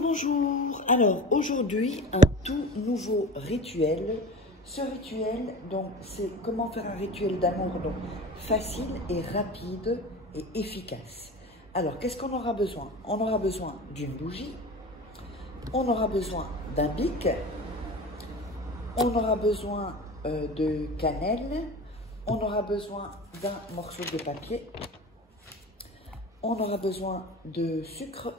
Bonjour. Alors aujourd'hui, un tout nouveau rituel. Ce rituel, donc, c'est comment faire un rituel d'amour donc facile et rapide et efficace. Alors, qu'est-ce qu'on aura besoin? On aura besoin d'une bougie, on aura besoin d'un bic, on aura besoin de cannelle, on aura besoin d'un morceau de papier, on aura besoin de sucre,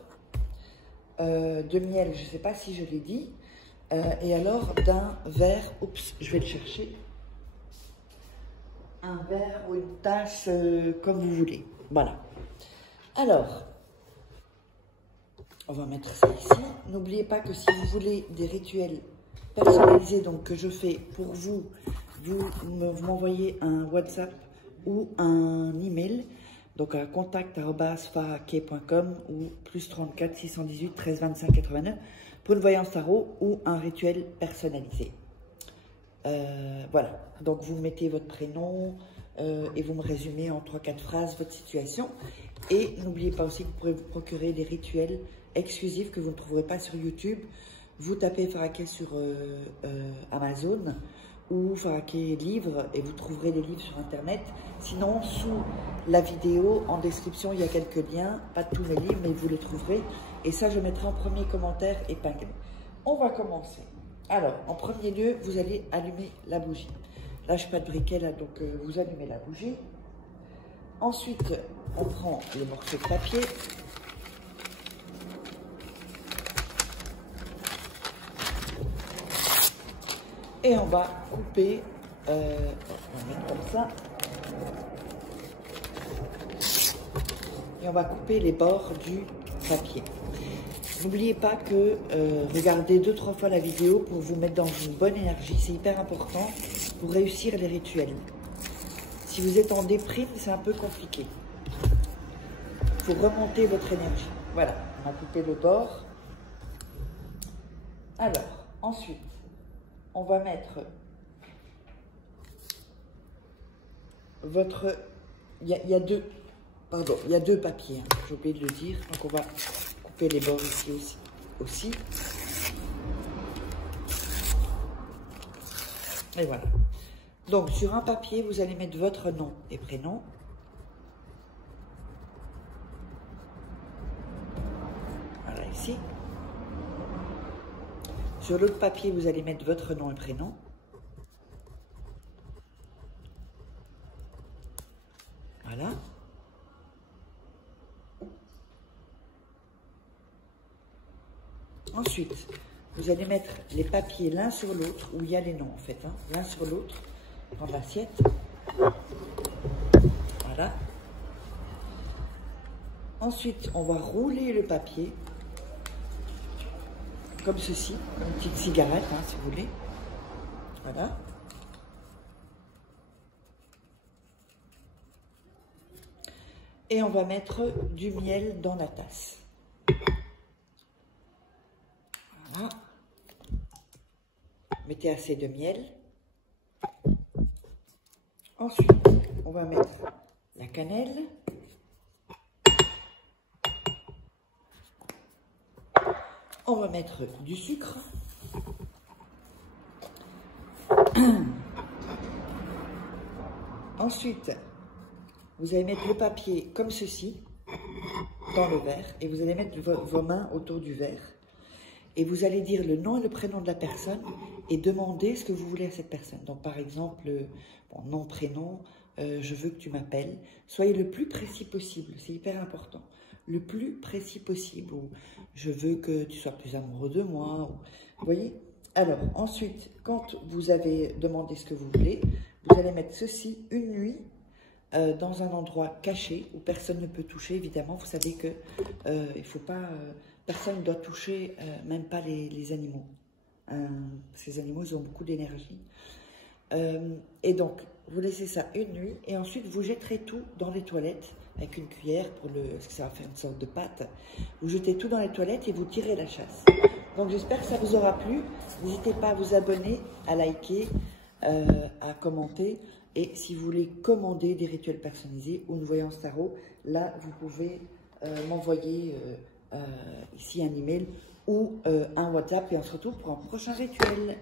de miel, je ne sais pas si je l'ai dit, et alors d'un verre, oups, je vais le chercher, un verre ou une tasse, comme vous voulez, voilà. Alors, on va mettre ça ici. N'oubliez pas que si vous voulez des rituels personnalisés, donc que je fais pour vous, vous m'envoyez un WhatsApp ou un email, donc à contact@farakeh.com ou +34 618 13 25 89 pour une voyance tarot ou un rituel personnalisé. Voilà, donc vous mettez votre prénom et vous me résumez en 3-4 phrases votre situation. Et n'oubliez pas aussi que vous pourrez vous procurer des rituels exclusifs que vous ne trouverez pas sur YouTube. Vous tapez Farakeh sur Amazon ou Farakeh livre et vous trouverez des livres sur internet. Sinon, sous la vidéo, en description, il y a quelques liens, pas de tous mes livres, mais vous les trouverez. Et ça, je mettrai en premier commentaire épinglé. On va commencer. Alors, en premier lieu, vous allez allumer la bougie. Là, je n'ai pas de briquet, là, donc vous allumez la bougie. Ensuite, on prend les morceaux de papier. Et on va couper, on va mettre comme ça. Et on va couper les bords du papier. N'oubliez pas que regardez 2-3 fois la vidéo pour vous mettre dans une bonne énergie. C'est hyper important pour réussir les rituels. Si vous êtes en déprime, c'est un peu compliqué. Il faut remonter votre énergie. Voilà, on a coupé le bord. Alors, ensuite, on va mettre votre... Il y a deux papiers, hein, j'ai oublié de le dire. Donc, on va couper les bords ici aussi. Et voilà. Donc, sur un papier, vous allez mettre votre nom et prénom. Voilà, ici. Sur l'autre papier, vous allez mettre votre nom et prénom. Voilà. Ensuite, vous allez mettre les papiers l'un sur l'autre, où il y a les noms en fait, hein, l'un sur l'autre, dans l'assiette. Voilà. Ensuite, on va rouler le papier, comme ceci, une petite cigarette, hein, si vous voulez. Voilà. Et on va mettre du miel dans la tasse. Voilà. Mettez assez de miel. Ensuite, on va mettre la cannelle. On va mettre du sucre. Ensuite, vous allez mettre le papier comme ceci dans le verre et vous allez mettre vos mains autour du verre. Et vous allez dire le nom et le prénom de la personne et demander ce que vous voulez à cette personne. Donc, par exemple, bon, nom, prénom, je veux que tu m'appelles. Soyez le plus précis possible, c'est hyper important. Le plus précis possible. Ou je veux que tu sois plus amoureux de moi. Ou, vous voyez? Alors, ensuite, quand vous avez demandé ce que vous voulez, vous allez mettre ceci une nuit dans un endroit caché où personne ne peut toucher, évidemment. Vous savez que il faut pas... personne ne doit toucher, même pas les animaux. Ces animaux, ils ont beaucoup d'énergie. Et donc, vous laissez ça une nuit et ensuite, vous jetterez tout dans les toilettes avec une cuillère parce que ça va faire une sorte de pâte. Vous jetez tout dans les toilettes et vous tirez la chasse. Donc, j'espère que ça vous aura plu. N'hésitez pas à vous abonner, à liker, à commenter. Et si vous voulez commander des rituels personnalisés ou une voyance tarot, là, vous pouvez m'envoyer ici un email ou un WhatsApp et on se retrouve pour un prochain rituel.